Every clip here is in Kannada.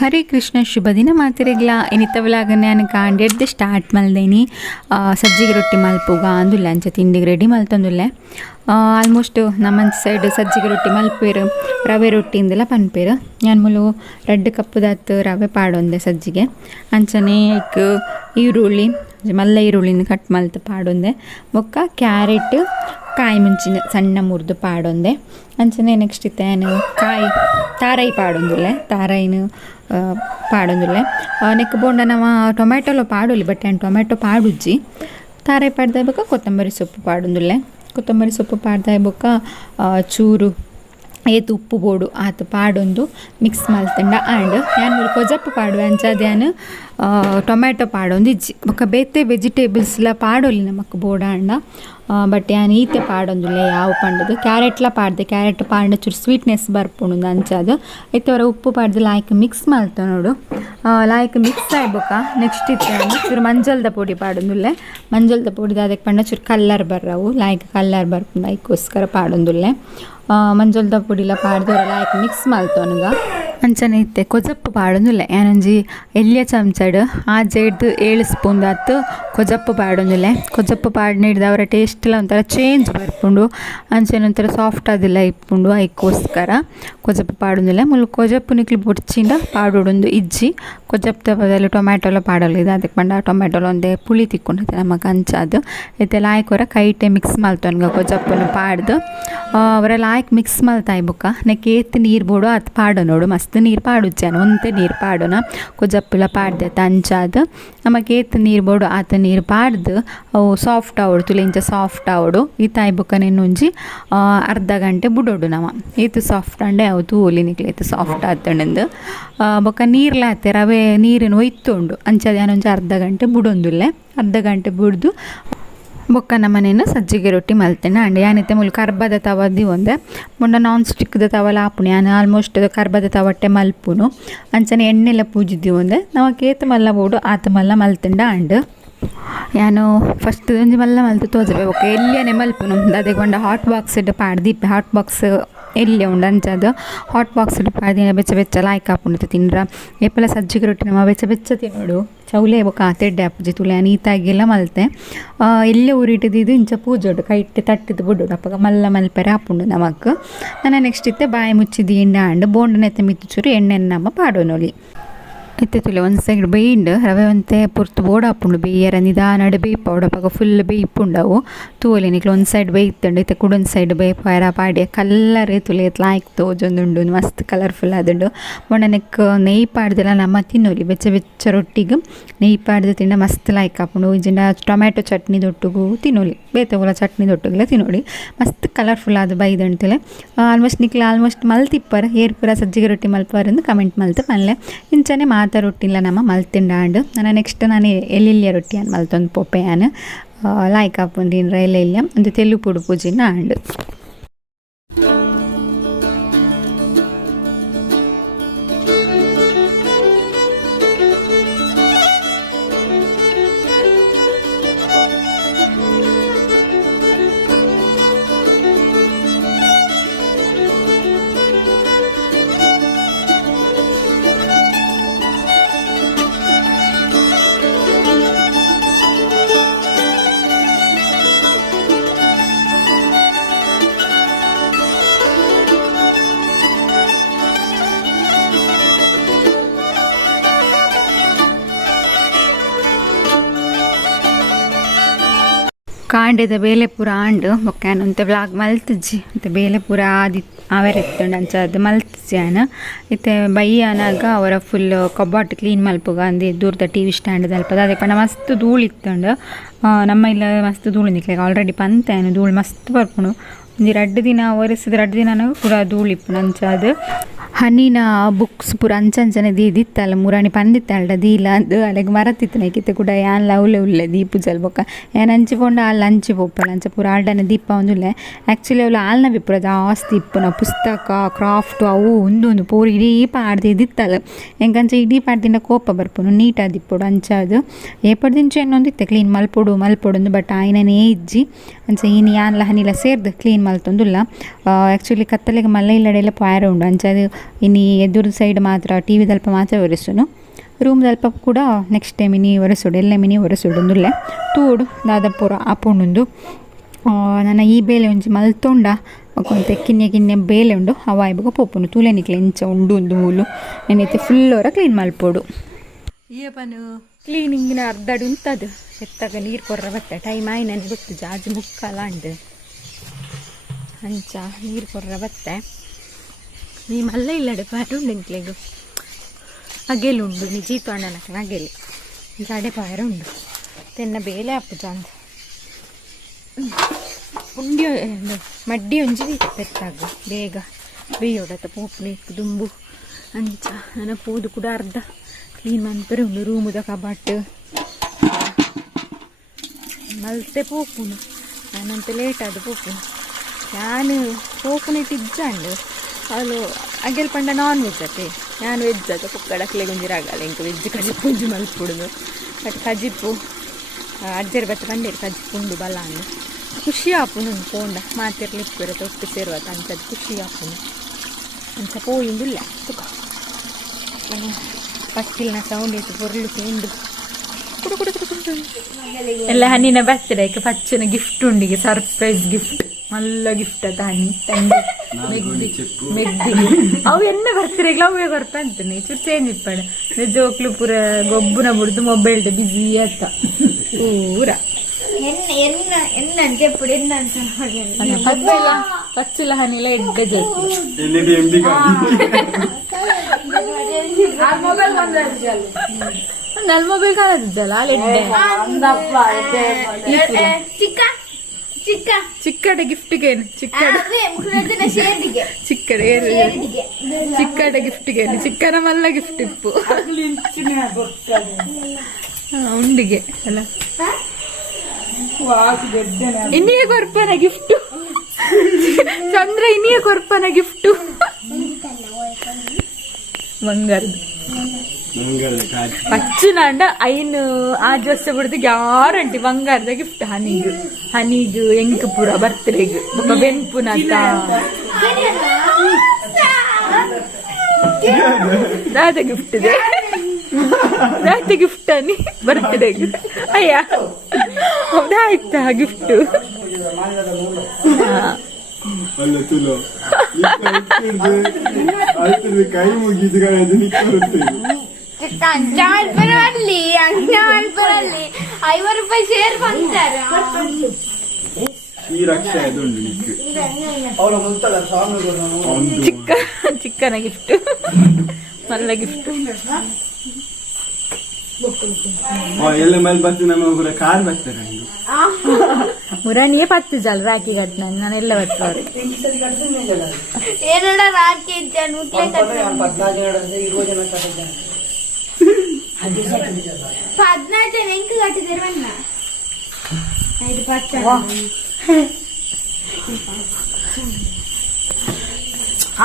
ಹರೇ ಕೃಷ್ಣ ಶುಭ ದಿನ ಮಾತಿರಗ್ಲ ಇನ್ನಿತ್ತವಲಾಗ ನಾನು ಕಾಂಡೆಡ್ದು ಸ್ಟಾರ್ಟ್ ಮಲ್ದೇನಿ ಸಜ್ಜಿಗೆ ರೊಟ್ಟಿ ಮಲ್ಪುಗ ಅಂದುಲ್ಲ ಅಂಚ ತಿಂಡಿಗೆ ರೆಡಿ ಮಲ್ತಂದುಲ್ಲೆ ಆಲ್ಮೋಸ್ಟ್ ನಮ್ಮ ಸೈಡ್ ಸಜ್ಜಿಗೆ ರೊಟ್ಟಿ ಮಲ್ಪೇರು ರವೆ ರೊಟ್ಟಿಯಿಂದೆಲ್ಲ ಪನ್ಪೇರು ನಾನು ಮುಲು 2 ಕಪ್ಪದಾತು ರವೆ ಪಾಡೊಂದೆ ಸಜ್ಜಿಗೆ ಅಂಚನೆ ಈರುಳ್ಳಿ ಮಲ್ಲ ಈರುಳ್ಳಿನ ಕಟ್ ಮಲ್ತು ಪಾಡೊಂದೆ ಬೊಕ್ಕ ಕ್ಯಾರೆಟ್ ಕಾಯಿ ಮುಂಚಿನ ಸಣ್ಣ ಮುರಿದು ಪಾಡೊಂದೆ ಅಂಚನೆ ನೆಕ್ಸ್ಟ್ ಇತ್ತೇನು ತಾರಾಯಿ ಪಾಡೊಂದುಲ್ಲೆ ತಾರಾಯಿನ ಪಾಡೊಂದುಲ್ಲೆ ನೆಕ್ ಬೋಂಡ ನಾವು ಟೊಮೆಟೊలో ಪಾಡೊಲಿ ಬಟ್ ನಾನು ಟೊಮೆಟೊ ಪಾಡುಜ್ಜಿ ತಾರಾಯಿ ಪಾಡ್ದ ಬೊಕ್ಕ ಕೊತ್ತಂಬರಿ ಸೊಪ್ಪು ಪಾಡೊಂದುಲ್ಲೆ ಕೊತ್ತಂಬರಿ ಸೊಪ್ಪು ಪಾಡ್ದ ಬೊಕ್ಕ ಚೂರು ಏತು ಉಪ್ಪು ಬೋಡು ಆತು ಪಾಡೊಂದು ಮಿಕ್ಸ್ ಮಲ್ತಂಡ ಆ್ಯಂಡ್ ನಾನು ಕೊಜಪ್ಪು ಪಾಡುವೆ ಅಂಚಾದ್ಯಾನು ಟೊಮೆಟೊ ಪಾಡೊಂದು ಇಜ್ಜಿ ಬೊಕ್ಕ ಬೇತೆ ವೆಜಿಟೇಬಲ್ಸ್ಲ ಪಾಡೊಲಿ ನಮಕ್ ಬೋಡ ಅಂಡ ಬಟ್ ಯಾನು ಈತೆ ಪಾಡೊಂದುಲ್ಲೆ ಯಾವ ಪಂಡದು ಕ್ಯಾರೆಟ್ಲ ಪಾಡ್ದೆ ಕ್ಯಾರೆಟ್ ಪಾಂಡ ಚೂರು ಸ್ವೀಟ್ನೆಸ್ ಬರ್ಪುಂಡು ಅಂಚಾದು ಐತೆ ಅವರ ಉಪ್ಪು ಪಾಡ್ದು ಲಾಯ್ಕ್ ಮಿಕ್ಸ್ ಮಲ್ತ ನೋಡು ಲಾಯ್ಕ್ ಮಿಕ್ಸ್ ಆಯ್ಬೊಕ್ಕ ನೆಕ್ಸ್ಟ್ ಇತ್ತು ಚೂರು ಮಂಜಲ್ದ ಪೊಡಿ ಪಾಡೊಂದುಲ್ಲೆ ಮಂಜಲ್ದ ಪೊಡಿದ ಅದಕ್ಕೆ ಪಂಡ ಚೂರು ಕಲ್ಲರ್ ಬರ್ರವು ಲಾಯ್ಕ್ ಕಲ್ಲರ್ ಬರ್ಪುಂಡು ಅದಕ್ಕೋಸ್ಕರ ಪಾಡೊಂದುಲ್ಲೆ ಮಂಜಲ್ದ ಪೊಡಿಲ ಪಾಡ್ದವರ ಲಾಯ್ಕ್ ಮಿಕ್ಸ್ ಮಲ್ತವನಿಗ ಅಂಚನೆ ಇತ್ತೆ ಕೊಜಪ್ಪು ಪಾಡೊಂದುಲ್ಲೆ ಏನಂಜಿ ಎಲ್ಲಿಯ ಚಮಚಡ್ ಆ ಜೈಡ್ದು 7 ಸ್ಪೂನ್ ಆತು ಕೊಜಪ್ಪು ಪಾಡೊಂದುಲ್ಲೆ ಕೊಜಪ್ಪು ಪಾಡ್ನ ಹಿಡ್ದು ಅವರ ಟೇಸ್ಟ್ಲ ಒಂಥರ ಚೇಂಜ್ ಬರ್ಪುಂಡು ಅಂಚನೆ ಒಂಥರ ಸಾಫ್ಟ್ ಆದಿಲ್ಲ ಇಪ್ಪುಂಡು ಅದಕ್ಕೋಸ್ಕರ ಕೊಜಪ್ಪು ಪಾಡೊಂದುಲ್ಲೆ ಮುಲ್ ಕೊಜಪ್ಪು ನಿಕ್ಲಿ ಬುಡ್ಚಿಂದ ಪಾಡೊಡೊಂದು ಇಜ್ಜಿ ಕೊಜಪ್ಪು ಬದಲು ಟೊಮ್ಯಾಟೊಲ ಪಾಡಲಿದೆ ಅದಕ್ಕೆ ಪಂಡ ಟೊಮ್ಯಾಟೊಲ ಒಂದೇ ಪುಳಿ ತಿಕ್ಕೊಂಡೈತೆ ನಮಗೆ ಅಂಚಾದು ಐತೆ ಲಾಯ್ಕೊರ ಕೈಟೆ ಮಿಕ್ಸ್ ಮಲ್ತವನ್ಗ ಕೊಜಪ್ಪನ್ನು ಪಾಡ್ದು ಅವರ ಲಾಯ್ಕ್ ಮಿಕ್ಸ್ ಮಲ್ತಾಯಿ ಬುಕ್ಕ ನೆಕ್ ಏತ್ ನೀರು ಬೋಡು ಅದು ಪಾಡೋ ನೋಡು ಮಸ್ತ್ ನೀರು ಪಾಡುಜ್ಜಾನ ಒಂತೆ ನೀರು ಪಾಡೋಣ ಕೊಜಪ್ಪುಲ ಪಾಡ್ದೆ ಅಂಚಾದು ನಮಗೆ ಏತ್ ನೀರು ಬೋಡು ಆತ ನೀರು ಪಾಡ್ದು ಅವು ಸಾಫ್ಟ್ ಆವಡು ತುಳಿಂಚ ಸಾಫ್ಟ್ ಆವಡು ಈ ತಾಯಿ ಬುಕ್ಕ ನೆನ್ನುಂಜಿ ಅರ್ಧ ಗಂಟೆ ಬಿಡೋಡು ನಾವು ಏತು ಸಾಫ್ಟ್ ಅಂಡೆ ಅವು ತೂಲಿ ನಿಕ್ಲೇತು ಸಾಫ್ಟ್ ಆತಂಡು ಬೊಕ್ಕ ನೀರ್ಲ ಆತೆ ರವೆ ನೀರಿನ ಒಯ್ತುಂಡು ಅಂಚದ ಏನೊಂಜಿ ಅರ್ಧ ಗಂಟೆ ಬಿಡೊಂದುಲ್ಲೆ ಅರ್ಧ ಗಂಟೆ ಬಿಡ್ದು ಬೊಕ್ಕ ನಮ್ಮನೇನು ಸಜ್ಜಿಗೆ ರೊಟ್ಟಿ ಮಲ್ತೇನೆ ಅಂಡ್ ಯಾನೈತೆ ಮುಲ್ ಕರ್ಬದ ತವದಿ ಒಂದೆ ಮುಂಡ ನಾನ್ ಸ್ಟಿಕ್ದ ತವಲ ಆಪುಣಿ ನಾನು ಆಲ್ಮೋಸ್ಟ್ ಕರ್ಬದ ತವಟ್ಟೆ ಮಲ್ಪುನು ಅಂಚನೆ ಎಣ್ಣೆಲ್ಲ ಪೂಜಿದ್ದಿ ಒಂದೆ ನಾವು ಕೇತು ಮಲ್ಲ ಬೋಡು ಆತ ಮಲ್ಲ ಮಲ್ತಂಡ ಅಂಡ್ ನಾನು ಫಸ್ಟ್ ಒಂಜಿ ಮಲ್ಲ ಮಲ್ತು ತೋಜಬೆ ಬೊಕ್ಕ ಎಲ್ಲಿಯೇ ಮಲ್ಪುನು ಅದೇ ಕೊಂಡ ಹಾಟ್ ಬಾಕ್ಸ್ ಪಾಡ್ದಿಪ್ಪೆ ಹಾಟ್ ಬಾಕ್ಸ್ ಎಲ್ಲಿ ಉಂಡು ಅಂಚದು ಹಾಟ್ ಬಾಕ್ಸ್ ಪಾಡ್ದಿನ ಬೆಚ್ಚ ಬೆಚ್ಚ ಲಾಯ್ಕ್ ಹಾಪುಂಡು ತಿನ್ರ ಎಪ್ಪಲ ಸಜ್ಜಿಗೆ ರೊಟ್ಟಿ ನಮ್ಮ ಬೆಚ್ಚ ಬೆಚ್ಚ ತಿನ್ನೋಡು ಚೌಲೆ ಬೊಕ್ಕ ತೆಡ್ಡೆ ಹಾಪುಜಿ ತುಲೆ ನೀತಾಗಿಲ್ಲ ಮಲ್ತೆ ಎಲ್ಲೇ ಉರಿಟಿದ್ದು ಇಂಚ ಪೂಜೋಡು ಕೈಟ್ಟು ತಟ್ಟಿದ್ದು ಬಿಡೋಡು ಅಪ್ಪಗ ಮಲ್ಲ ಮಲ್ಪರೆ ಹಾಪುಂಡು ನಮಕ್ ನಾನು ನೆಕ್ಸ್ಟ್ ಇತ್ತೆ ಬಾಯಿ ಮುಚ್ಚಿದ್ದು ಎಣ್ಣೆ ಅಂಡು ಬೋಂಡನೆತ್ತ ಮಿತ್ತು ಚೂರು ಎಣ್ಣೆನ ನಮ್ಮ ಪಾಡೋನೊಲಿ ಇತ್ತೆ ತುಲೆ ಒಂದು ಸೈಡ್ ಬೇಯಿಂಡು ರವೆ ಒಂತೆ ಪುರ್ತು ಬೋಡ ಹಾಪುಂಡು ಬೇಯರ ನಿಧಾನಡ್ ಬೇಯ್ಪೌಡಪ್ಪಾಗ ಫುಲ್ ಬೇಯ್ಪುಂಡವು ತೂಲೆ ನಿಕ್ಲು ಒಂದು ಸೈಡ್ ಬೇಯ್ತಂಡು ಇತ್ತೆ ಕುಡೊಂದು ಸೈಡ್ ಬೇಯ್ಪಾರ ಪಾಡಿ ಕಲ್ಲರೇ ತುಲೆ ಲಾಯ್ಕ್ ತೋಜೊಂದುಂಡು ಮಸ್ತ್ ಕಲರ್ಫುಲ್ ಆದುಂಡು ಮೊನ್ನೆ ನೆಕ್ ನೆಯ್ ಪಾಡ್ದೆಲ್ಲ ನಮ್ಮ ತಿನ್ನೋಲಿ ಬೆಚ್ಚ ಬೆಚ್ಚ ರೊಟ್ಟಿಗೆ ನೆಯ್ ಪಾಡ್ದು ತಿಂಡ ಮಸ್ತ್ ಲಾಯ್ಕ್ ಹಾಪುಂಡು ಇಜಿಂಡ ಟೊಮ್ಯಾಟೊ ಚಟ್ನಿ ದೊಟ್ಟುಗು ತಿನ್ನೋಲಿ ಬೇತಗುಲ ಚಟ್ನಿ ದೊಟ್ಟುಗೆಲ್ಲ ತಿನ್ನೋಳಿ ಮಸ್ತ್ ಕಲರ್ಫುಲ್ ಆದ ಬೈದಂತಲೆ ಆಲ್ಮೋಸ್ಟ್ ಮಲ್ತಿಪ್ಪರ ಏರ್ ಪೂರ ಸಜ್ಜಿಗೆ ರೊಟ್ಟಿ ಮಲ್ಪರಂದು ಕಮೆಂಟ್ ಮಲ್ತು ಮಲ್ಲೆ ಇಂಚನೆ ರೊಟ್ಟಿಲ್ಲ ನಮ್ಮ ಮಲ್ತಿಂಡಾಂಡು ನಾನು ನೆಕ್ಸ್ಟ್ ನಾನು ಎಲ್ಲಿಯ ರೊಟ್ಟಿ ಅನ್ನು ಮಲ್ತೊಂದು ಪೊಪ್ಪೆ ನಾನು ಲಾಯ್ಕ್ ಹಾಪುಂಡಿನ ರೈಲೆಲ್ಲ ಒಂದು ತೆಲು ಪುಡು ಪೂಜಿನ ಆಂಡು ಕಾಂಡೆದ ಬೇಲೆ ಪೂರ ಆಂಡು ಬೊಕ್ಕಾನಂತೆ ವ್ಲಾಗ್ ಮಲ್ತಿಜ್ಜಿ ಮತ್ತು ಬೇಲೆ ಪೂರ ಆದಿ ಆವರಿತ್ತುಂಡು ಅಂಚದು ಮಲ್ತಿಜ್ಜಿ ಆನ ಇತ್ತೆ ಬೈಯನಾಗ ಅವರ ಫುಲ್ ಕಬ್ಬಾಟ್ ಕ್ಲೀನ್ ಮಲ್ಪುಗ ಅಂದು ದೂರದ ಟಿ ವಿ ಸ್ಟ್ಯಾಂಡ್ ಅಲ್ಪದ ಅದೇ ಪಂಡ ಮಸ್ತ್ ಧೂಳು ಇತ್ತುಂಡು ನಮ್ಮ ಇಲ್ಲ ಮಸ್ತ್ ಧೂಳು ನಿಕ್ಲಿಗೆ ಆಲ್ರೆಡಿ ಪಂತೇನು ಧೂಳು ಮಸ್ತ್ ಬರ್ಪುಣು ಒಂದು 2 ದಿನ ಒರೆಸಿದ 2 ದಿನ ಪೂರ ಧೂಳು ಇಪ್ಪುನು ಅಂಚದು ಹಣ್ಣಿನ ಬುಕ್ಸ್ ಪೂರ ಅಂಚಂಚನೆ ದಿತ್ತಲ್ಲ ಮುರಾಣಿ ಪಂದಿತ್ತಲ್ಡ ದೀಲ ಅದು ಅಲ್ಲಿಗೆ ಮರತಿತ್ತು ನೈಕಿತ್ತೆ ಕೂಡ ಯಾನ್ ಲವ್ಲೆ ಉಳ್ಳೆ ದೀಪು ಜಲ್ಬೊಕ್ಕ ಏನು ಹಂಚಿಕೊಂಡು ಅಲ್ಲಿ ಹಂಚಿ ಪೋಪಲ್ಲ ಅಂಚ ಪೂರ ಆಲ್ಡನೆ ದೀಪ ಒಂದುಲ್ಲೆ ಆ್ಯಕ್ಚುಲಿ ಅವಳು ಆಲ್ನ ಬಿಪ್ಪುರ ಜಾಸ್ತಿ ಇಪ್ಪುನ ಪುಸ್ತಕ ಕ್ರಾಫ್ಟು ಅವು ಒಂದು ಪೂರ ಇಡೀ ಪಾಡ್ದು ದಿತ್ತಲ್ಲ ಹೆಂಗಂಚ ಇಡೀ ಪಾಡ್ದಿಂದ ಕೋಪ ಬರ್ಪುನು ನೀಟಾಗಿ ದಿಪ್ಪುಡು ಅಂಚದು ಏಪಡ್ದಿಂಚು ಇನ್ನೊಂದಿತ್ತೆ ಕ್ಲೀನ್ ಮಲ್ಪೊಡು ಒಂದು ಬಟ್ ಆಯ್ನನೇ ಇಜ್ಜಿ ಅಂಚ ಇನ್ನು ಯಾನ್ಲ ಹನಿಲ ಸೇರ್ದು ಕ್ಲೀನ್ ಮಲ್ತೊಂದುಲ್ಲ ಆ್ಯಕ್ಚುಲಿ ಕತ್ತಲೆಗೆ ಮಲ್ಲ ಇಲ್ಲಡೆಲ್ಲ ಪಾಯರ ಉಂಡು ಅಂಚದು ಇನ್ನು ಎದುರು ಸೈಡ್ ಮಾತ್ರ ಟಿ ವಿ ದಲ್ಪ ಮಾತ್ರ ಒರೆಸುನು. ರೂಮ್ ದಲ್ಪ ಕೂಡ ನೆಕ್ಸ್ಟ್ ಟೈಮ್ ಇನಿ ಒರೆಸುಡು ಎಲ್ಲ ಮಿನಿ ಒರೆಸುಡುಂದುಲ್ಲೆ ತೂಡು ದಾದಪುರ ಆಪುಂಡು. ನನ್ನ ಈ ಬೇಲೆ ಒಂಜಿ ಮಲ್ತೊಂಡ ಕೊಂತೆ ಕಿನ್ನೆ ಬೇಲೆ ಉಂಡು ಅವ ಇವಾಗ ಪೋಪುನು ತೂಲೆನಿಕ್ಲೆ ಇಂಚ ಉಂಡು ಒಂದು ಮೂಲು ನೆನೈತೆ ಫುಲ್ ಕ್ಲೀನ್ ಮಲ್ಪೋಡು. ಏಪನು ಕ್ಲೀನಿಂಗಿನ ಅರ್ಧಡು ಉಂತದು ಎತ್ತಾಗ ನೀರು ಕೊರ್ರ ಬತ್ತೆ ಟೈಮ್ ಆಯ್ ನನಗೆ ಗೊತ್ತು ಜಾಜ್ ಮುಕ್ಕಲ್ಲ ಅಂಡು ಅಂಚ ನೀರು ಕೊರ್ರ ಬತ್ತೆ ನೀ ಮಲ್ಲ ಇಲ್ಲಡೆ ಪಾರುಂಡು ಇಂಕ್ಲೆಗು ಅಗೆಲು ಉಂಡು ನೀ ಜೀತು ಅಣ್ಣನಕ್ಕೆ ಅಗೆಲಿ ಜಾಡೆ ಪಾರ ಉಂಡು ತೆನ್ನ ಬೇಲೆ ಅಪ್ಪುಜ ಅಂತ ಉಂಡಿ ಮಡ್ಡಿ ಒಂಜಿ ಪೆತ್ತಾಗ ಬೇಗ ಬೇಯೋಡತ್ತ ಪೋಪು ದುಂಬು ಅಂಚ ನನ್ನ ಪೂದು ಕೂಡ ಅರ್ಧ ಕ್ಲೀನ್ ಮನ್ಪರೆ ಉಂಡು ರೂಮುದ ಕಬಾಟ್ ಮಲ್ತೆ ಪೋಪುನು ನಾನಂತ ಲೇಟ್ ಆದ ಪೋಪುನು ನಾನು ಪೋಪುನಿಟ್ಟು ಇಜ್ಜಂಡು ಅವಳು ಅಗೆಲ್ ಪಂಡ ನಾನ್ ವೆಜ್ ಅತ್ತೆ ನಾನು ವೆಜ್ ಅದ ಕುಕ್ಕಡಕ್ಲೆ ಗುಂಜಿರಾಗಲ್ಲ ಇಂಕ ವೆಜ್ ಕಜಿಪ್ಪು ಉಂಜಿ ಮಲ್ಪುಡುದು ಬಟ್ ಕಜಿಪ್ಪು ಅಜ್ಜರ್ ಬತ್ತ ಪಂಡೇರು ಕಜಿಪ್ಪು ಉಂಡು ಬಲ್ಲ ಅಂದು ಖುಷಿ ಆಪುನು ಪೋಂಡ ಮಾತಿರ್ಲಿಪ್ಪುರ ತೊಟ್ಟು ಸೇರುವತ್ತ ಅಂಚದು ಖುಷಿ ಆಪುನು ಅಂಚ ಪೋಯಿಂದಿಲ್ಲ ಸುಖ ಪಕ್ಕಿಲ್ನ ಸೌಂಡ್ ಇತ್ತು ಪೊರ್ಲು ಸೇಂಡು ಕುಡು ಕುಡು ಕುಡು ಕುಡು ಎಲ್ಲ ಹಣ್ಣಿನ ಬರ್ತ್ಡೇಗೆ ಪಚ್ಚನ ಗಿಫ್ಟ್ ಉಂಡಿಗೆ ಸರ್ಪ್ರೈಸ್ ಗಿಫ್ಟ್ ಮಲ್ಲ ಗಿಫ್ಟ್ ಅದ ಹಣ್ಣಿ ತಂಗಿ ಮೆಗ್ದಿ ಅವು ಎನ್ನ ಬರ್ತ್ಡೇಗೆ ಅವೇ ಬರ್ಪ ಅಂತಾನೆ ಚೂರು ಚೇಂಜ್ ಇಪ್ಪಡು ಜೋಕ್ಲು ಪೂರ ಗೊಬ್ಬನ ಬಿಡ್ದು ಮೊಬೈಲ್ ಬಿಸಿ ಅತ್ತ ಪೂರ పచ్చిల హనీలో ఎడ్డ నల్ మొబైల్ కాదు చిక్కడ గిఫ్ట్ గేను చిక్కడ గిఫ్ట్ గేను చిక్కన మల్ల గిఫ్ట్ ఇప్పు ఉండిಗೆ ಅಲ್ಲ ಇನ್ನಿಯ ಕೊರ್ಪನ ಗಿಫ್ಟ್ ಚಂದ್ರ ಇನ್ನಿಯ ಕೊರ್ಪನ ಗಿಫ್ಟ್ ಬಂಗಾರದ ಪಚ್ಚನಾಂಡ ಐನು ಆಜ್ ವರ್ಷ ಬಿಡ್ದು ಗ್ಯಾರಂಟಿ ಬಂಗಾರದ ಗಿಫ್ಟ್ ಹನಿಗು ಎಂಕ್ ಪೂರ ಬರ್ತ್ಡೇಗ್ ಬೆನ್ಪುನತ ದಾದ ಗಿಫ್ಟ್ ಇದೆ ದಾದ ಗಿಫ್ಟ್ ಅನ್ನಿ ಬರ್ತ್ಡೇಗ್ ಅಯ್ಯ ಹೌದಾಯ್ತಾ ಗಿಫ್ಟ್ ಕೈ ಮುಗಿದು ಬರಲಿ ಬರಲಿ 5 ರೂಪಾಯಿ ಶೇರ್ ಬಂತಾರೆ ಈ ರಕ್ಷೆ ಚಿಕ್ಕನ ಗಿಫ್ಟ್ ಮಲ್ಲ ಗಿಫ್ಟ್ ಎಲ್ಲ ಮೇಲೆ ಬರ್ತೀವಿ ನಮ್ಮ ಕಾರ್ ಬರ್ತಾರೆ ಮುರಾಣಿಯೇ ಪತ್ತು ಜಲ್ ರಾಖಿ ಕಟ್ನ ನಾನೆಲ್ಲ ಬರ್ತಾರೆ ಏನಡ ರಾಖಿ ಪದ್ನಾಲ್ಕು ಜನ ಎಂಕ್ ಕಟ್ಟಿದ್ದಾರೆ ಬಣ್ಣ 5 ಪಚ್ಚ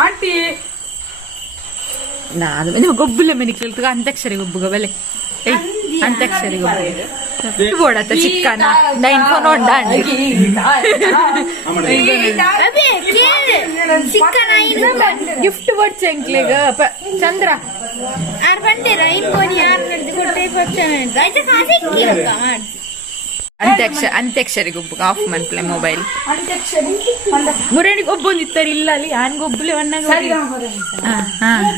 ಆಂಟಿ ನಾನು ಗೊಬ್ಬುಲೆ ಮನಿಕ್ಲಿಲ್ತು ಅಂತ್ಯಾಕ್ಷರಿ ಗೊಬ್ಬುಗ ಬಲೆ ಅಂತ್ಯಾಕ್ಷರಿ ಗೊಬ್ಬು ಬೋಡತ್ತ ಚಿಕ್ಕನ ನೈನ್ ಫೋನ್ ಗಿಫ್ಟ್ ಬೋರ್ಡ್ ಚೆಂಕ್ಲೆಗ ಚಂದ್ರ ಆರ್ ಬಂದಿರ ಇನ್ಕೋನಿ ಯಾರು ನಡೆದು ಕೊಟ್ಟರೆ ಅಂತ್ಯಾಕ್ಷರಿ ಗೊಬ್ಬು ಆಫ್ ಮನ್ಪ್ಲೆ ಮೊಬೈಲ್ ಮುರಣಿಗೆ ಒಬ್ಬೊಂದಿತ್ತಾರೆ ಇಲ್ಲ ಅಲ್ಲಿ ಆನ್ ಗೊಬ್ಬುಲೆ ಒಣ್ಣಾಗ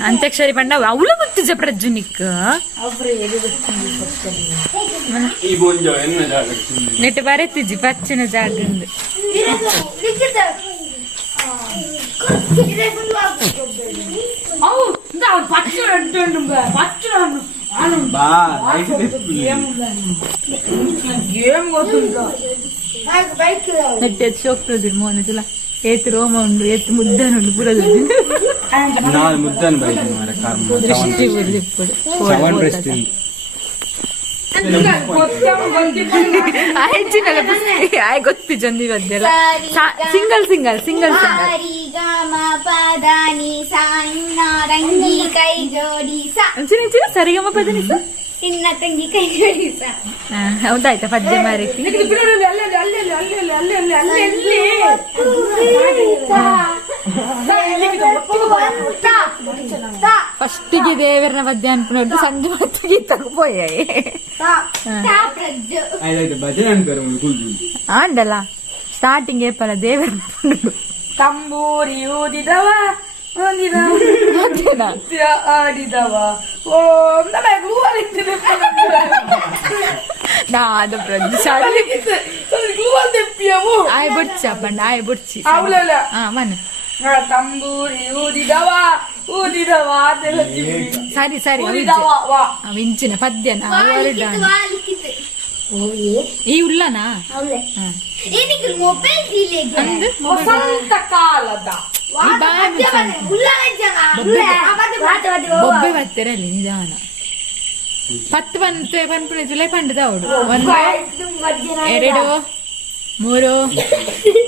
ಅಂತ್ಯಾಕ್ಷರಿ ಪಂಡ ಅವಳು ಗೊತ್ತಿಜ ಪ್ರಜ್ಜುನಿಕ್ ನೆಟ್ ಬರೆತಿಜ್ಜಿ ಪಚ್ಚಿನ ಜಾಗಂದು నెట్ ఎత్తి సోక్తుంది మోన తుల ఎత్తు రోమ ఉండు ఎత్తు ముద్దనుండు పురదు ముద్దను బయట దృష్టి ఇప్పుడు ಗೊತ್ತಿಜೊಂದಿ ಮಧ್ಯಲ್ಲ ಸಿಂಗಲ್ ಸಿಂಗಲ್ ಸಿಂಗಲ್ ಸರಿಗಮ ಪದನಿ ಇನ್ನ ತಂಗಿ ಕೈ ಜೋಡಿ ಹೌದಾಯ್ತಾ ಪದ್ಯ ಮಾರೀತಿ ಫಸ್ಟಿಗೆ ದೇವರನ ಪದ್ಯ ಅನ್ಕೊಂಡು ಸಂಜೆ ಹೊತ್ತಿಗೆ ತಗೋಯ ಭಜನೆ ಅಂತಾರೆ ಆಂಡಲ್ಲ ಸ್ಟಾರ್ಟಿಂಗ್ ಏಪಲ್ಲ ದೇವರನ ತಂಬೂರಿ ಊದಿದವ ಆಡಿದವ ಓ ನಾದ ಪ್ರಜ್ಜು ಸಾರಿ ಆಯ್ ಬುಡ್ಚ ಪಂಡ ಆಯ್ ಬುಡ್ಚಿ ಮನ ತಂಬೂರಿ ಊದಿದವ ಸರಿ ಸರಿ ವಿಂಚಿನ ಪದ್ಯನ ಹೊರಡ ಈ ಉಲ್ಲನಾ ವಸಂತ ಕಾಲದ ಬೊಬ್ಬೆ ಬತ್ತರಲ್ಲಿ ನಿಧಾನ 10 ಪನ್ಪುಣ ಜುಲೈ ಪಂಡದ ಅವಡು 1 2 3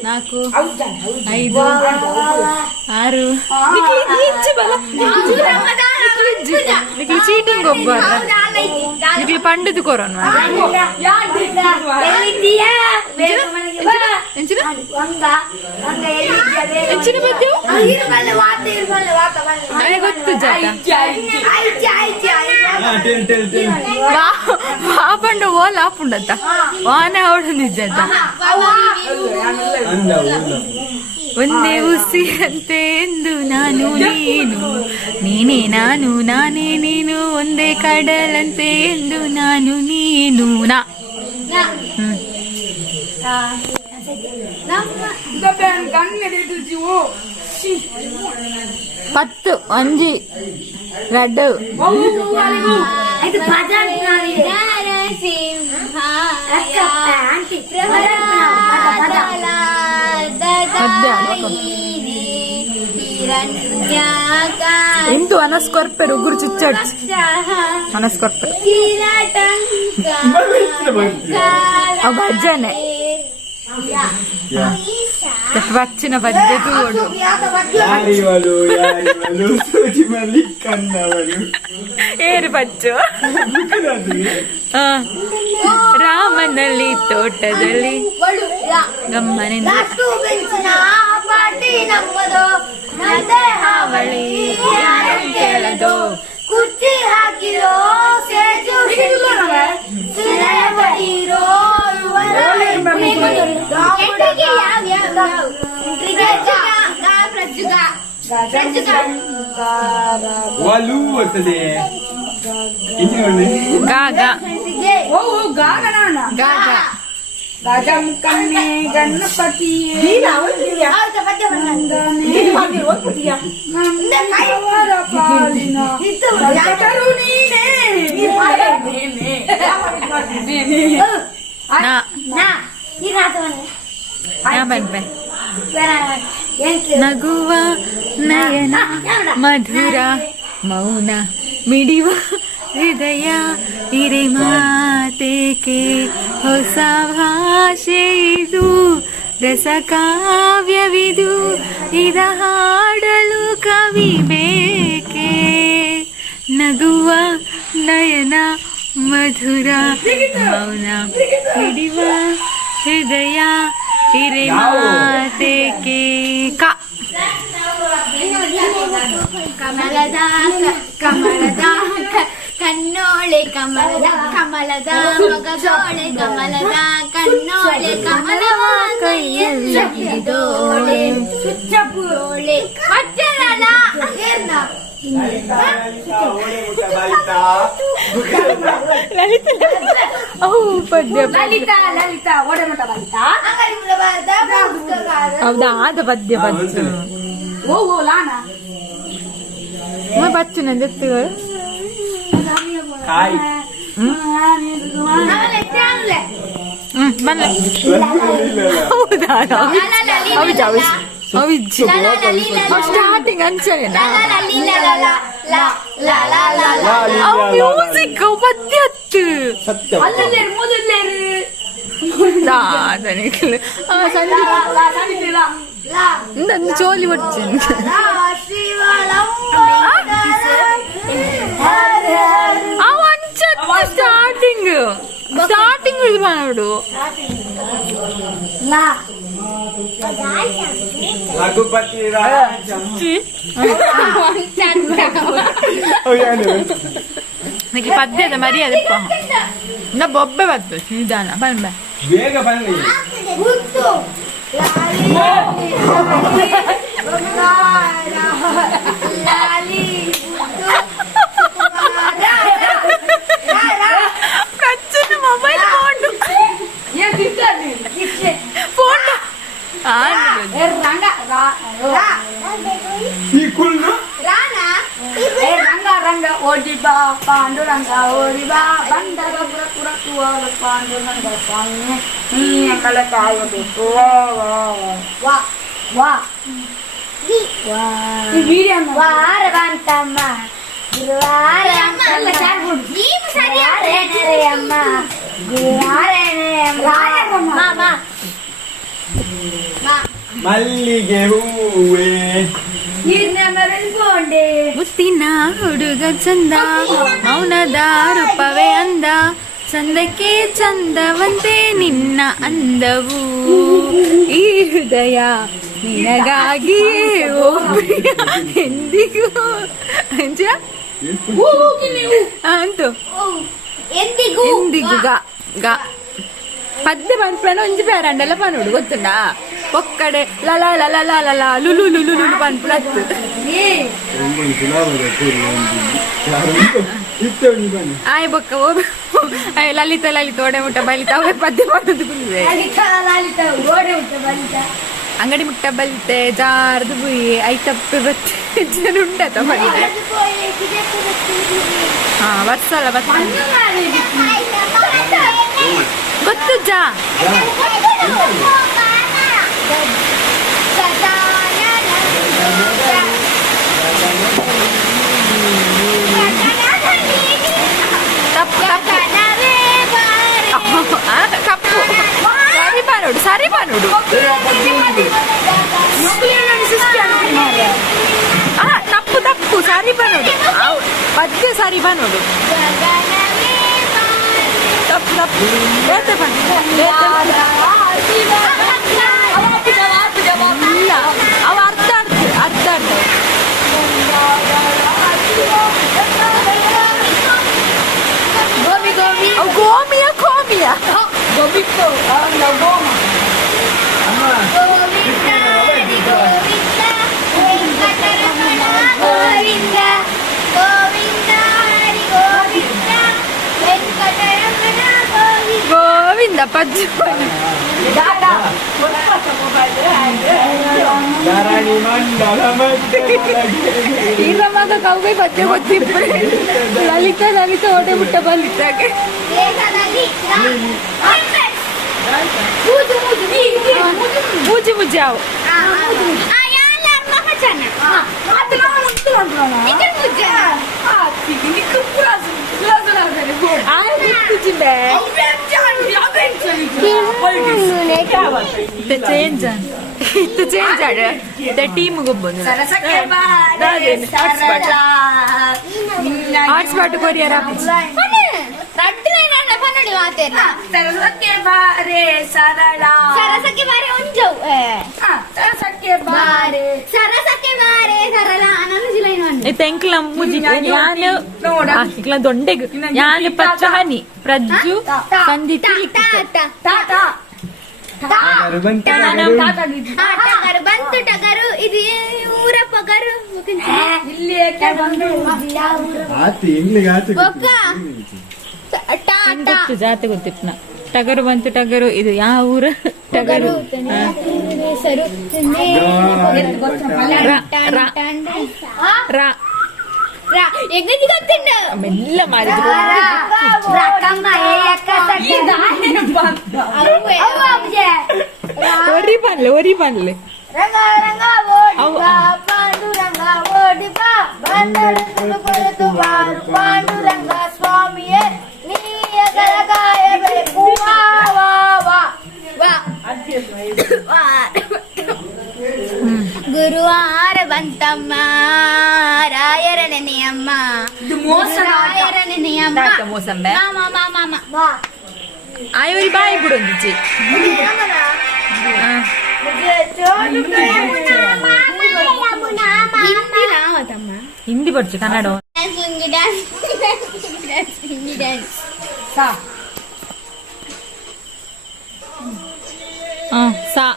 4 5 6 ಚೀಟಿಂಗ್ ಒಬ್ಬ ಪಂಡದು ಕೊರೋನ ಗೊತ್ತು ಪಾಪಂಡ ಓಲ ಆಪುಂಡತ್ತ ವಾನೆ ಅವಡಂದಿದ್ದ ಒಂದೇ ಉಸಿರಂತೆ ಎಂದು ನಾನು ನೀನೇ ನಾನು ನಾನೇ ನೀನು ಒಂದೇ ಕಡಲಂತೆ ಎಂದು ನಾನು ನೀನು ನಾ 10 5 2 ಎಂಟು ಅನಸ್ಕೊರ್ಪೆರು ಉಗುರು ಚಿಚ್ಚಡ್ ಅನಸ್ಕೊರ್ಪೆ ಭಜನೆ వచ్చిన పద్ధతి ಏರು ಪಚ್ಚು ರಾಮನಲ್ಲಿ ತೋಟದಲ್ಲಿ ಗಮ್ಮನಿಂದ ಹಾವಳಿ ಕೇಳದು ಕುರ್ಚಿ ಹಾಕಿರೋ ಸೇಜು ಗಜಂ ಕಮ್ಮೆ ಗಣಪತಿ ನಗುವ ನಯನ ಮಧುರ ಮೌನ ಮಿಡಿವ ಹೃದಯ ಇರೆ ಮಾತೇಕೆ ಹೊಸ ಭಾಷೆ ಇದು ರಸ ಕಾವ್ಯವಿದು ಇದ ಹಾಡಲು ಕವಿ ಬೇಕೆ ನಗುವ ನಯನ ಮಧುರ ಮೌನ ಮಿಡಿವ ಹೃದಯ ಇರೆ ಮಾತೇಕೆ ಕ ಕಮಲದ ಕಣ್ಣೋಳೆ ಕಮಲದ ಮಗದೋಳೆ ಕಮಲದ ಕಣ್ಣೋಳೆ ಕಮಲವ ಕೈಯಲ್ಲಿ ಹಿಡಿದೋಳೆ ಸುಚ್ಚಪುರೋಳೆ ಪಟ್ಟಣದ ಹೌದಾ ಆದ ಪದ್ಯ ಪಚ್ಚು ಪಚ್ಚು ನಂದೆತ್ತುಗಳು ಸ್ಟಾರ್ಟಿಂಗ್ ಅಂಚನೆನಾ ಮ್ಯೂಸಿಕ್ ಪದ್ಯತ್ತು ಸಂಜೆ ಜೋಲಿ ಒಟ್ಟು ಸ್ಟಾರ್ಟಿಂಗ್ ಇದು ಮಾಡು ರಘುಪತಿ ರಾಜ ನನಗೆ ಪದ್ಯದ ಮರ್ಯಾದಪ್ಪ ನಾ ಬೊಬ್ಬೆ ಬದ್ದು ನಿಧಾನ ಬನ್ಬ ಬೇಗ ಬನ್ನಿ ಪ್ರಚನ್ನ ಮೊಬೈಲ್ ಫೋನ್ ಫೋನ್ ಈ ಕುಳ್ಳು ರಂಗ ಓಡಿ ಬಾ ಪಾಂಡುರಂಗ ಓಡಿ ಬಾ ಬಂದರ ಪಾಂಡುರಂಗ ಸ್ವಾಮಿ ನೀ ಕಳ ಕಾಯಬೇಕು ವಾ ವಾ ವಾರ ಬಂತಮ್ಮ ಗುರುವಾರ ಅಮ್ಮ ಮಲ್ಲಿಗೆ ಹೂವೇ ಮುತ್ತಿನ ಹುಡುಗ ಚಂದ ಮೌನದ ರೂಪವೇ ಅಂದ ಚಂದಕ್ಕೆ ಚಂದವಂತೆ ನಿನ್ನ ಅಂದವು ಈ ಹೃದಯ ನಿನಗಾಗಿಯೇ ಓ ಪ್ರಿಯ ಎಂದಿಗೂ ಅಂಜ ಅಂತು ಎಂದಿಗೂ ಗ ಪದ್ಯ ಪನ್ಪನ ಒಂಜಿ ಬೇರಂಡಲ್ಲ ಪನ್ನುಡು ಗೊತ್ತುಂಡಾ ಒಕ್ಕಡೆ ಲಲ ಲಲ ಲಲ ಲುಲು ಲುಲು ಲುಲು ಪನ್ಪುಲತ್ತು ಆಯ್ ಬೊಕ್ಕ ಲಲಿತ ಲಲಿತ ಓಡೆ ಮುಟ್ಟ ಬಲಿತ ಅವೇ ಪದ್ಯ ಮಾಡೋದು ಕುಂದಿದೆ ಅಂಗಡಿ ಮುಟ್ಟ ಬಲಿತೆ ಜಾರ್ದು ಬುಯಿ ಐತಪ್ಪೆ ಬತ್ತೆ ಉಂಟತ ಬಲಿತೆ ಹಾ ಬರ್ಸಲ್ಲ ಗೊತ್ತು ಜಾ ಕಪ್ಪು ಸರಿ ಬಾನೋಡು ತಪ್ಪು ತಪ್ಪು ಸಾರಿ ಬಾನೋಡು ಪದ್ಯ ಸಾರಿ ಬಾನೋಡು ತಪ್ಪು ತಪ್ಪು ಇಲ್ಲ ಅವ ಅರ್ಧ ಗೋಮಿಯ ಗೋವಿಂದ ಪಜ್ಜು ಈಗ ಮಗ ಕೌಗೈ ಪದ್ಯ ಗೊತ್ತಿಪ್ಪೆ ಲಲಿತ ಓಡೆ ಮುಟ್ಟ ಬಂದಿದ್ದಾಗೆ ಮೂಜಿ ಮುಜಾವು ಚೇಂಜ್ ಆಡ ಟೀಮ್ ಗೊಬ್ಬೊಂದು ಹಾಟ್ಸ್ಪಾಟ್ ಕೊರಿಯರ್ ತೆಂಕ್ಲ ಮುಜಿ ಯಾನು ದೊಂಡೆಗ್ ಯಾನು ಪಚ್ಚ ಹನಿ ಪ್ರಜ್ಜು ಸಂದಿತಿ ಬಂತು ಟಗರು ಇದು ಊರ ಪಗರು ಜಾತಿ ಗೊತ್ತಿಪ್ಪ ಟಗರು ಬಂತು ಟಗರು ಇದು ಯಾವ ಊರ ಟಗರು ಮೆಲ್ಲ ಮಾಡಿದ್ರು ಒರಿ ಬನ್ಲೆ ಪಾಂಡುರಂಗ ಸ್ವಾಮಿಯೇ ಗುರುವಾರ ಬಂತಮ್ಮ ರಾಯರ ನೆನೆಯಮ್ಮ ರಾಯರ ನೆನೆಯಮ್ಮ ಆಯವರಿ ಬಾಯಿ ಬಿಡೊಂದಿಚ್ಚಿ ಹಿಂದಿ ರಾವತಮ್ಮ ಹಿಂದಿ ಬರ್ಚು ಕನ್ನಡ ಹಿಂದಿ ಡ್ಯಾನ್ಸ್ ಸಾ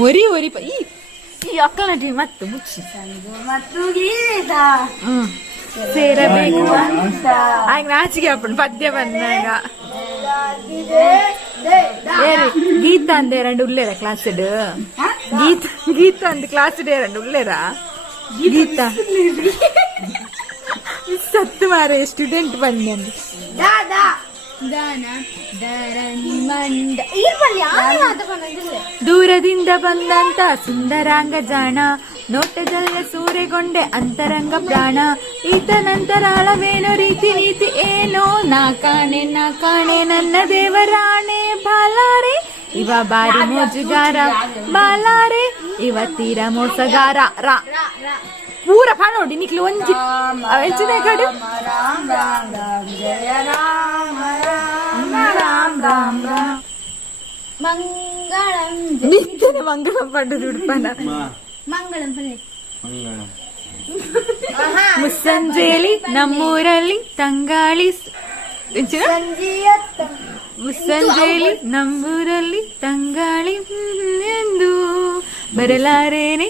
ಒರಿ ಒರಿ ಈ ಅಕ್ಕನ ಟೀ ಮತ್ತು ಮುಚ್ಚಿ ಮತ್ತು ಗೀತ ಸೇರಬೇಕು ಆಗ ನಾಚಿಕೆ ಹಾಕೊಂಡು ಪದ್ಯ ಬಂದಾಗ ಗೀತ ಅಂದ ಎರಡು ಉಳ್ಳೇರ ಕ್ಲಾಸ್ ಗೀತ ಅಂದ ಕ್ಲಾಸ್ ಎರಡು ಉಳ್ಳೇರ ಗೀತ ಸತ್ತು ಮಾರೆ ಸ್ಟೂಡೆಂಟ್ ಬಂದೆ ಅಂದ ದೂರದಿಂದ ಬಂದಂತ ಸುಂದರಾಂಗ ಜಾಣ ನೋಟದಲ್ಲ ಸೂರೆಗೊಂಡೆ ಅಂತರಂಗ ಪ್ರಾಣ ಈತ ನಂತರಾಳವೇನೋ ರೀತಿ ನೀತಿ ಏನೋ ನಾ ಕಾಣೆ ನನ್ನ ದೇವರಾಣೆ ಬಾಲಾರೆ ಇವ ಬಾರಿ ಮೋಜುಗಾರ ಬಾಲಾರೆ ಇವ ತೀರ ಮೋಸಗಾರ ರಾ ಪೂರ ಪಾಣೋಡಿ ನಿಕ್ಲು ಒಂಚಿ ಎಂಚಿನ ಕಡು ಮಂಗಳಂ ನಿತ್ಯನ ಮಂಗಳಂ ಪಡ್ಡು ದುಡ್ಪನ ಮಂಗಳಂ ಪಲ್ಲೆ ಮುಸ್ಸಂಜೆಯಲ್ಲಿ ನಮ್ಮೂರಲ್ಲಿ ತಂಗಾಳಿ ಮುಸ್ಸಂಜೆಯಲ್ಲಿ ನಮ್ಮೂರಲ್ಲಿ ತಂಗಾಳಿ ಎಂದು ಬರಲಾರೇನೆ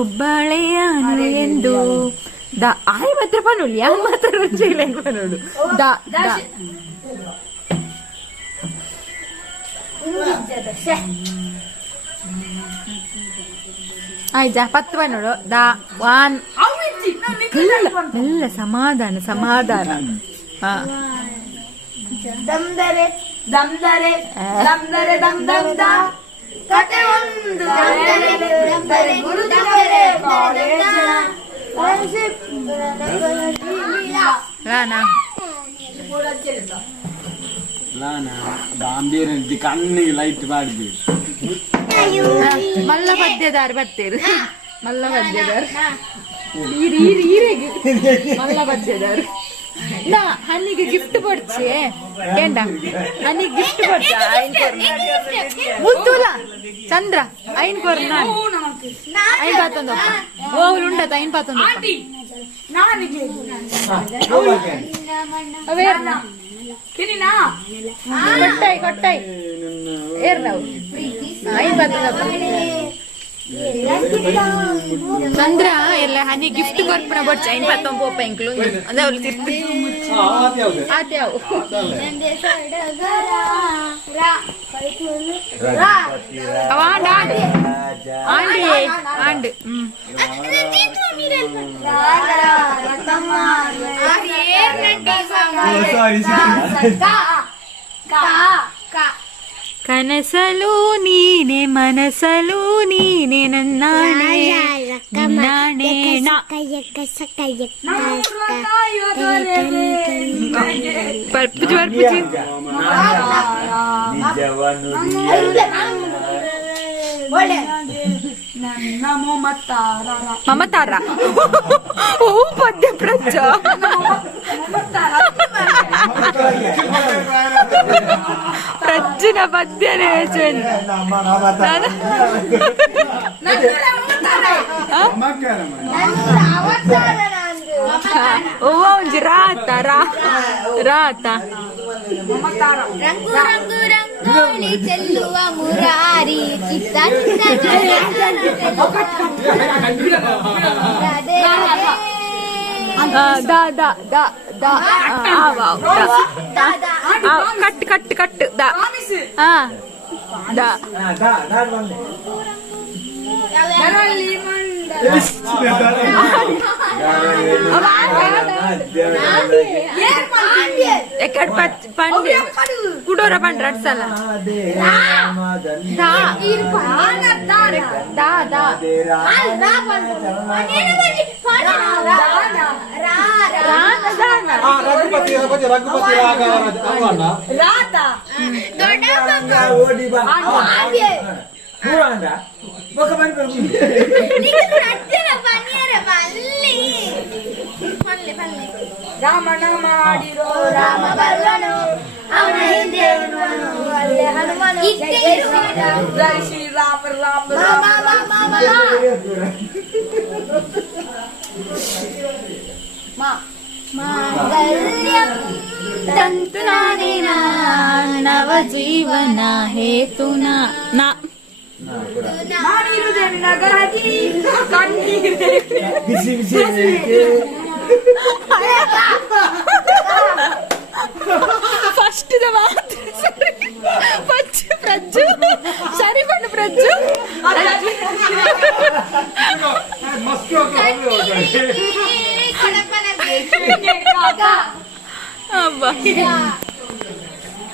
ಒಬ್ಬಳೆಯಾನು ಎಂದು ದ ಆಯ್ ಮಾತ್ರ ಪನೋಳು ಯಾವ ಮಾತ್ರ ರುಚಿ ಇಲ್ಲ ಪನೋಳು ದ ಆಯ್ತಾ 10 ಪನೋಳು ದ ವಾನ್ ಎಲ್ಲ ಸಮಾಧಾನ ಹಾ ದಮ್ದರೆ ದಮ್ದರೆ ದಮ್ದರೆ ದಮ್ ದಮ್ ದ ಕತೆ ಒಂದು ದಮ್ದರೆ ಗುರು ದಮ್ದರೆ ಕಾಲೇಜ ಫ್ರೆಂಡ್ಶಿಪ್ ಲಾನಾ ಬಾಂಬೀರಂತಿ ಕಣ್ಣಿಗೆ ಲೈಟ್ ಮಾಡಿದ್ವಿ ಮಲ್ಲ ಪದ್ಯದಾರು ಬರ್ತೇರು ಮಲ್ಲ ಪದ್ಯದಾರು ಮಲ್ಲ ಪದ್ಯದಾರು ನಾ ಹನ್ನಿಗೆ ಗಿಫ್ಟ್ ಕೊಡ್ಚಿ ಏಂಡ ಹನ್ನಿಗೆ ಗಿಫ್ಟ್ ಕೊಡ್ಚ ಮುತ್ತೂಲ ಚಂದ್ರ ಐನ್ ಕೊರ್ ನಾನು ಐನ್ ಪಾತೊಂದಪ್ಪ ಓವ್ಲು ಉಂಡತ ಐನ್ ಪಾತೊಂದಪ್ಪ ಅವೇರ್ನ ಕೊಟ್ಟಾಯ್ ಏರ್ನವು ಐನ್ ಪಾತೊಂದಪ್ಪ ಚಂದ್ರ ಎಲ್ಲ ಹನಿ ಗಿಫ್ಟ್ ಕೊರ್ಪುನ ಬೊಡ್ಚ ಐನ್ ಪಾತೊಂ ಪೋಪ ಎಂಕ್ಲು ಅಂದ್ರೆ ಅವ್ಲು ತಿರ್ತಿ ಆತ್ಯಾವು ಅವ ಆಂಡ್ ಕನಸಲು ನೀನೆ ಮನಸಲು ನೀನೆ ನನ್ನಾಣೆ ನಾಣೇಣ ಪರ್ಪುಜಿ ಮಮತಾರ ಓ ಪದ್ಯ ಪ್ರಜ ಪ್ರಜ್ಜಿನ ಪದ್ಯನೇ ಓ ಒಂಜಿ ರಾತ ರಂಗು ರಂಗು ರಂಗೋಲಿ ಚೆಲ್ಲುವ ಮುರಾರಿ ಚಿತ್ತ ಕಟ್ ಕುಡೋರ ಪಂಡ್ರ ಅಡ್ಸಲ್ಲ ರಾಮನ ಮಾಡಿರೋ ರಾಮ ಬಲ್ಲನು ಅವನ ಹಿಂದೆ ಬಲ್ಲೆ ಹನುಮನು ಜೈ ಜೈ ಶ್ರೀರಾಮ ಜೈ ಶ್ರೀರಾಮ ರಾಮ ರಾಮ ಮಾಂಗಲ್ಯಂ ತಂತು ನಾನೇನ ನವ ಜೀವನ ಹೇತುನಾ ನಾ ಮಾಡಿರುವುದೇನು ನಗರದಿ ಕಣ್ಣೀರು ಬಿಸಿ ಬಿಸಿ ಫಸ್ಟ್ ಮಾತ್ರ ಪ್ರಜ್ಜು ಸರಿ ಬಣ್ಣ ಪ್ರಜ್ಜು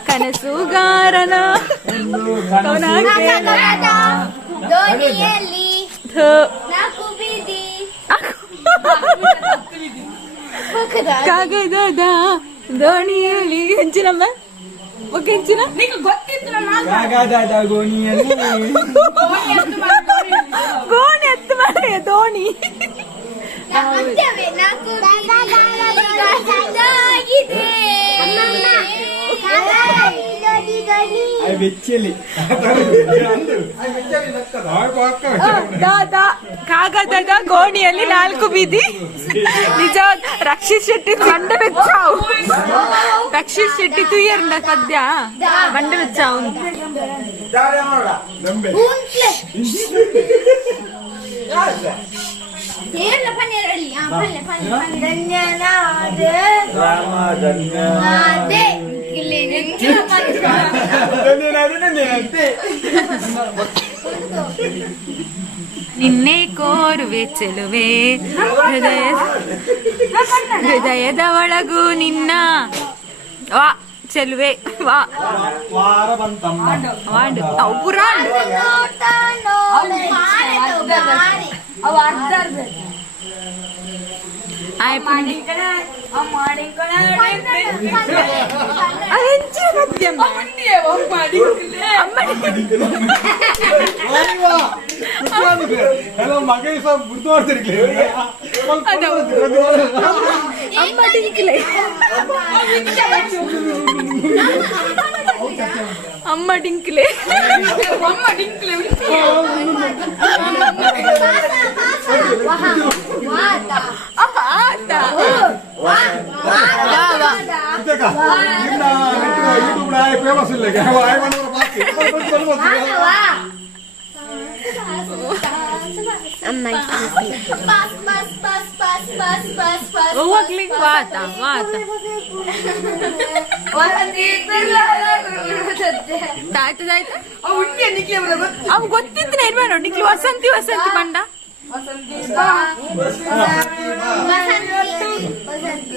ಕನಸುಗಾರನ ದೋಣಿಯಲ್ಲಿ ನಾಲ್ಕು ಬೀದಿ ಕಾಗದದ ದೋಣಿಯಲ್ಲಿ ಹೆಂಚಿನಮ್ಮ ಓಕೆ ಹೆಂಚಿನ ಕಾಗದದ ಗೋಣಿಯಲ್ಲಿ ಗೋಣಿ ಎತ್ತು ಮಾಡಿ ದೋಣಿ ನಾಲ್ಕು ಬೆಚ್ಚಲಿ ಕಾಗದದ ಗೋಣಿಯಲ್ಲಿ ನಾಲ್ಕು ಬೀದಿ ನಿಜ ರಕ್ಷಿತ್ ಶೆಟ್ಟಿ ಬಂಡ ಬೆಚ್ಚಾವು ರಕ್ಷಿತ್ ಶೆಟ್ಟಿ ತುಯ್ಯರ್ನ ಪದ್ಯ ಬಂಡ ಬೆಚ್ಚಾವು ನಿನ್ನೆ ಕೋರುವೆ ಚೆಲುವೆ ಹೃದಯದ ಒಳಗು ನಿನ್ನ ವಾ ಚೆಲುವೆ ವಾ ವಾರ ಬಂತಮ್ಮ ವಾಂಡು ಪುರ ಹಲೋ ಮಗ ಬುದ್ಧಿವಾಡ್ತಿರ್ಲಿ ಅಮ್ಮ ಡಿಂಕ್ಲೆ ಫೇಮಸ್ ಇಲ್ಲ ವಾತ ವಾತ ಅವ್ ಗೊತ್ತಿತ್ತು ಇರ್ಬೇಡ ನಿಕ್ಲಿ ವಸಂತಿ ವಸಂತಿ ಬಂಡ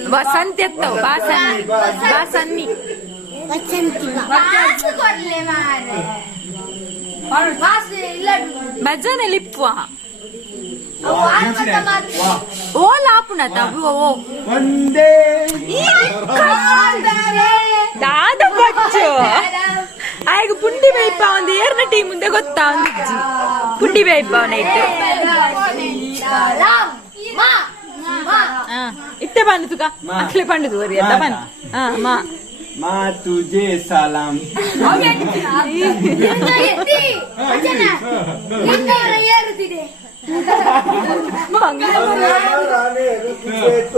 ವಸಂತಿ ಎತ್ತವು ಬಾಸನ್ನಿ ಬಾಸನ್ನಿ ಭಜನೆ ಲಿಪ್ಪುವ ಓ ಲಾಪುನ ತಬು ಓ ಒಂದೇ ದಾದ ಬಚ್ಚು ಆಗ ಪುಂಡಿ ಬೇಯ್ಪ ಒಂದು ಏರ್ನ ಟೀಮ್ ಮುಂದೆ ಗೊತ್ತಾ ಒಂದಿಜ್ಜಿ ಪುಂಡಿ ಬೇಯ್ಪ ನೈಟ್ ಇತ್ತೆ ಬಂದು ತುಕ ಅಕ್ಲೆ ಬಂದು ತೋರಿ ಅಂತ ಬಂದು ಮಾ ಮಾ ತುಜೆ ಸಲಾಂ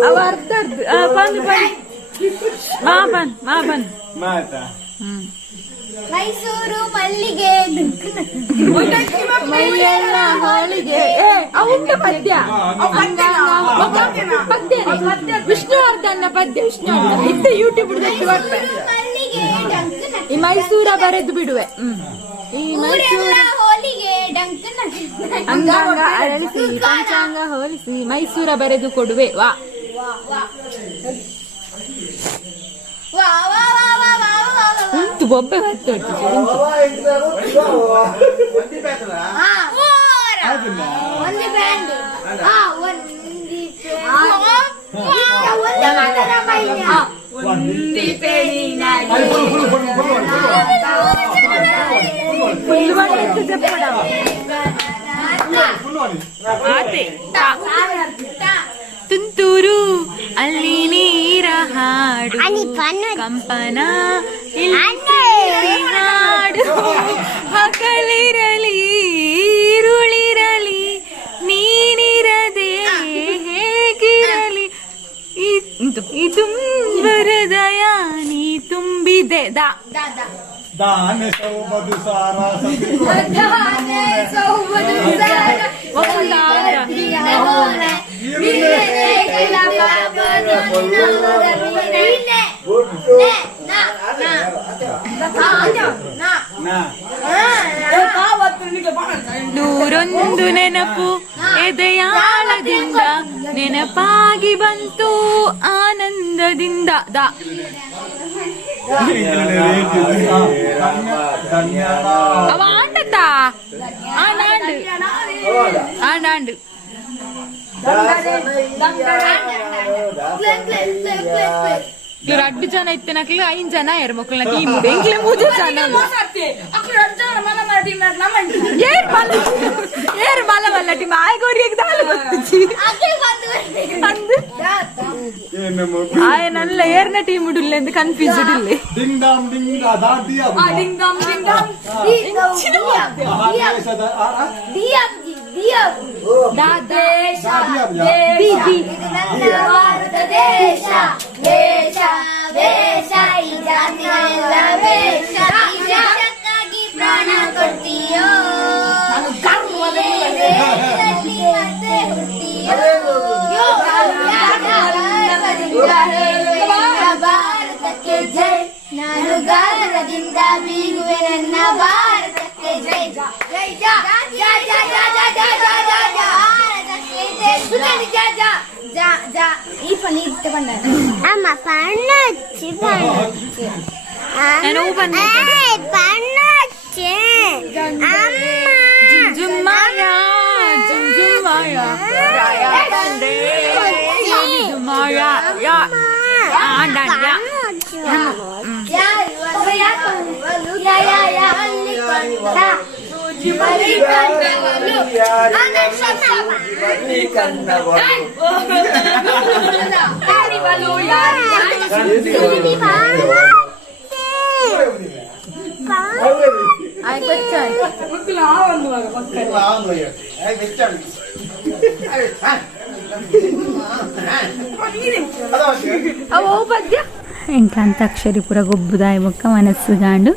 ಅವ ಅರ್ಧ ಬಂದು ಬಂದು ಬಂದು ಮಾತಾ ಮೈಸೂರು ಮಲ್ಲಿಗೆ ಮೈಯೆಲ್ಲ ಹೋಳಿಗೆ ಅವುಂಟು ಪದ್ಯ ಪದ್ಯ ವಿಷ್ಣುವರ್ಧನ್ನ ಪದ್ಯ ವಿಷ್ಣುವರ್ಧನ್ ಇತ್ತ ಯೂಟ್ಯೂಬ್ ಬರ್ತದೆ ಈ ಮೈಸೂರ ಬರೆದು ಬಿಡುವೆ ಈ ಮೈಸೂರ ಹೋಳಿಗೆ ಡಂಕ ಅಂಗಾಂಗ ಅರಳಿಸಿ ಪಂಚಾಂಗ ಹೋಲಿಸಿ ಮೈಸೂರ ಬರೆದು ಕೊಡುವೆ ವಾ ಉಂಟು ಬೊಬ್ಬೆ ಹೊತ್ತು ಒಂದು ಬ್ಯಾಂಡ್ ತುಂತೂರು ಅಲ್ಲಿ ನೀರ ಹಾಡು ಕಂಪನ ಇಲ್ಲಿ ಹಗಲಿರಲಿ ಇರುಳಿರಲಿ ನೀನಿರದೆ ಹೇಗಿರಲಿ ಈ ತುಂಬರದಯ ನೀ ತುಂಬಿದೆ ದಾನೆ ಸೌಬದು ಸಾರ ದಾನೆ ಸೌಬದು ಸಾರ ನೂರೊಂದು ನೆನಪು ಎದೆಯಾಳದಿಂದ ನೆನಪಾಗಿ ಬಂತು ಆನಂದದಿಂದ ಅವ ಆಂಡತ್ತ ಆಂಡು ಇವ್ರು 2 ಜನ ಇತ್ತೆ ನಕ್ಲು 5 ಜನ ಯಾರು ಮಕ್ಕಳು ಟೀಮ್ ಬೆಂಗ್ಲೆ 3 ಜನ ಏರ್ ಮಲ್ಲ ಮಲ್ಲ ಟೀಮ್ ಆಯ್ಗೋರಿಗೆ ದಾಲು ಗೊತ್ತಿಚ್ಚಿ ಆಯ ನಲ್ಲ ಏರ್ನ ಟೀಮ್ ಉಡುಲ್ಲ ಎಂದು ಕನ್ಫ್ಯೂಸ್ಡ್ ಇಲ್ಲಿ ಭಾರತ ದೇಶ ದೇಶ ದೇಶ ಈ ಜಾತಿಯೆಲ್ಲ ವೇಷ ದೇಶಕ್ಕಾಗಿ ಪ್ರಾಣ ಕೊಡ್ತೀಯೋ ದೇಶದಲ್ಲಿ ಮತ್ತೆ ಹುಟ್ಟಿಯೋ ಭಾರತಕ್ಕೆ ಜೈ ನಾನು ಗರ್ವದಿಂದ ಬೀಗುವೆ ನನ್ನ ಭಾರತಕ್ಕೆ ಜೈ ಜೈ ಜೈ ಜೈ ಜೈ ಜೈ ಜೈ ಭಾರತಕ್ಕೆ ಜೈ ಜೈ ಜೈ ಜಾ ಜಾ ಈ ಪನಿ ತಗೊಂಡ ಅಮ್ಮ ಪಣ್ಣಚ್ಚಿ ಪಣ್ಣಚ್ಚಿ ನಾನು ಬಂದೆ ಪಣ್ಣಚ್ಚಿ ಅಮ್ಮ ಜುಮ್ಮಾಯ ಜುಮ್ಮಾಯ ರಾಯ ತಂದೆ ಜುಮ್ಮಾಯ ಯಾ ಆಂಡ ಯಾ ಅಲ್ಲಿ ಕೊಂಡ ಜಿಮರಿ ಕಂಡವಳು ಅವು ಪದ್ಯ ఇంకా అంతాక్షరి పూర గొబ్బుదాయి బొక్క మనస్సుగాండు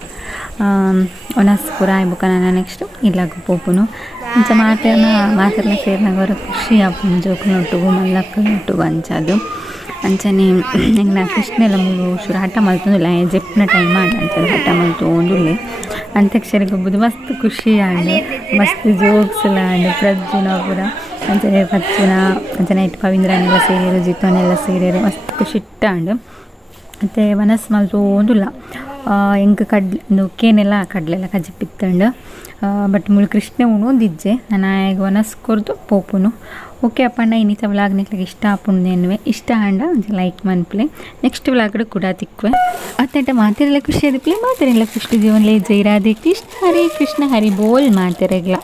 ಒನಸ್ಪುರ ಆಯ್ಬುಕ ನಾನು ನೆಕ್ಸ್ಟ್ ಇಲ್ಲಾಗ ಪೋಪುನು ಅಂಚ ಮಾತೆರ್ಲ ಸೇರಿನ ಗೊರ ಖುಷಿ ಆಪುನು ಜೋಕುನೊಟ್ಟುಗು ಮಲ್ಲಕ್ಕನೊಟ್ಟುಗು ಅಂಚದು ಅಂಚನೆ ಹೆಂಗೆ ನಾ ಕೃಷ್ಣೆಲ್ಲ ಮುಳು ಶುರು ಹಠ ಮಲ್ತೊಂದುಲ್ಲ ಜೆಪ್ನ ಟೈಮ್ ಆಂಡ ಅಂಚದು ಹಠ ಮಲ್ತೊಂದುಲ್ಲೆ ಅಂತ್ಯಾಕ್ಷರಿ ಗೊಬ್ಬುದು ಮಸ್ತ್ ಖುಷಿ ಆಂಡು ಮಸ್ತ್ ಜೋಕ್ಸ್ಲ ಆಂಡು ಪ್ರಜ್ಜುನ ಪೂರ ಅಂಚನೆ ಪಚ್ಚುನ ಅಂಚನೆ ಇಟ್ಟು ಪವೀಂದ್ರನೆಲ್ಲ ಸೇರಿರು ಜಿತೋನೆಲ್ಲ ಸೇರಿರು ಮಸ್ತ್ ಖುಷಿ ಇಟ್ಟಾಂಡು ಮತ್ತು ಮನಸ್ಸು ಮಲ್ತೊಂದುಲ್ಲ ಹೆಂಗೆ ಕೇನೆಲ್ಲ ಕಡ್ಲೆಲ್ಲ ಕಜ್ಜಿಪಿತ್ತಂಡು ಬಟ್ ಮುಳು ಕೃಷ್ಣೆ ಉಣೋದಿಜ್ಜೆ ನಾನು ಈಗ ಮನಸ್ಸು ಕೊರ್ದು ಪೋಪುನು ಓಕೆ ಅಪ್ಪಣ್ಣ ಇನ್ನಿತ ವ್ಲಾಗ್ ನಿಕ್ಲಿಗೆ ಇಷ್ಟ ಆಪುಂದೇನುವೆ ಇಷ್ಟ ಆಂಡ ಲೈಕ್ ಮನ್ಪ್ಲೆ ನೆಕ್ಸ್ಟ್ ವ್ಲಾಗ್ ಕೂಡ ತಿಕ್ವೆ ಅತ್ತಂಟ ಮಾತೆರೆಲ್ಲ ಖುಷಿ ಆದಿಪ್ಲೆ ಮಾತೆರೆಲ್ಲ ಖುಷಿ ಜೀವನಲೇ ಜೈ ರಾಧೆ ಕೃಷ್ಣ ಹರೇ ಕೃಷ್ಣ ಹರಿ ಬೋಲ್ ಮಾತೆರೆಗ್ಲ